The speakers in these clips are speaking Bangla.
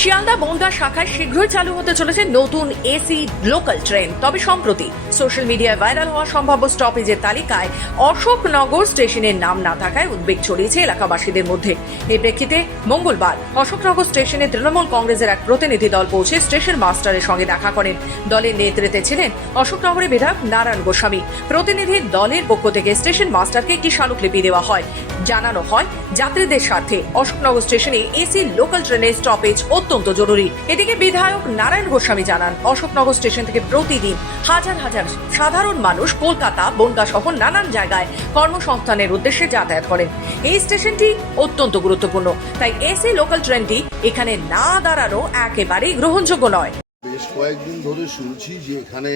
শিয়ালদা বনগা শাখায় শীঘ্রই চালু হতে চলেছে নতুন এসি লোকাল ট্রেন তবে সম্প্রতি সোশ্যাল মিডিয়ায় ভাইরাল হওয়া সম্ভাব্য স্টপেজের তালিকায় অশোকনগর স্টেশনের নাম না থাকায় উদ্বেগ ছড়িয়েছে এলাকাবাসীদের মধ্যে। এই প্রেক্ষিতে মঙ্গলবার অশোকনগর স্টেশনে তৃণমূল কংগ্রেসের এক প্রতিনিধি দল পৌঁছে স্টেশন মাস্টারের সঙ্গে দেখা করেন। দলের নেতৃত্বে ছিলেন অশোকনগরের বিধায়ক নারায়ণ গোস্বামী। প্রতিনিধি দলের পক্ষ থেকে স্টেশন মাস্টারকে একটি স্মারকলিপি দেওয়া হয়। জানানো হয়, যাত্রীদের স্বার্থে অশোকনগর স্টেশনে এসি লোকাল ট্রেনের স্টপেজ অত্যন্ত জরুরি। এদিকে বিধায়ক নারায়ণ গোস্বামী জানান, অশোকনগর স্টেশন থেকে প্রতিদিন হাজার হাজার সাধারণ মানুষ কলকাতা, বনগা সহ নানান জায়গায় কর্মসংস্থানের উদ্দেশ্যে যাতায়াত করেন। এই স্টেশনটি অত্যন্ত গুরুত্বপূর্ণ। তাই এসি লোকাল ট্রেনটি এখানে না দাঁড়ানো একেবারেই গ্রহণযোগ্য নয়। বেশ কয়েকদিন ধরে শুনছি যে এখানে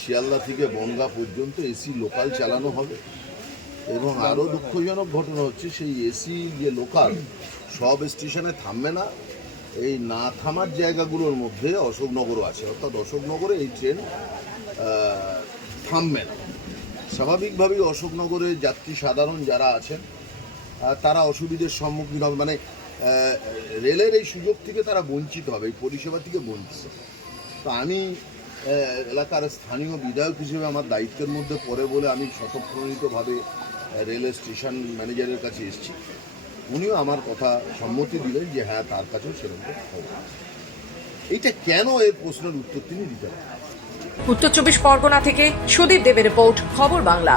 শিয়ালদা থেকে বনগা পর্যন্ত এসি লোকাল চালানো হবে। এবং আরও দুঃখজনক ঘটনা হচ্ছে, সেই এসি যে লোকাল, সব স্টেশনে থামবে না। এই না থামার জায়গাগুলোর মধ্যে অশোকনগরও আছে। অর্থাৎ অশোকনগরে এই ট্রেন থামবে না। স্বাভাবিকভাবেই অশোকনগরে যাত্রী সাধারণ যারা আছেন তারা অসুবিধের সম্মুখীন হবে। মানে রেলের এই সুযোগ থেকে তারা বঞ্চিত হবে, এই পরিষেবা থেকে বঞ্চিত তো আমি এলাকার স্থানীয় বিধায়ক হিসেবে আমার দায়িত্বের মধ্যে পড়ে বলে আমি স্বতঃপ্রণীতভাবে রেলের স্টেশন ম্যানেজারের কাছে এসেছি। উনিও আমার কথা সম্মতি দিলেন যে হ্যাঁ তার কাছেও সেরকম হবে এইটা কেন এর প্রশ্নের উত্তর তিনি দিতে উত্তর চব্বিশ পরগনা থেকে সুদীপ দেবের রিপোর্ট, খবর বাংলা।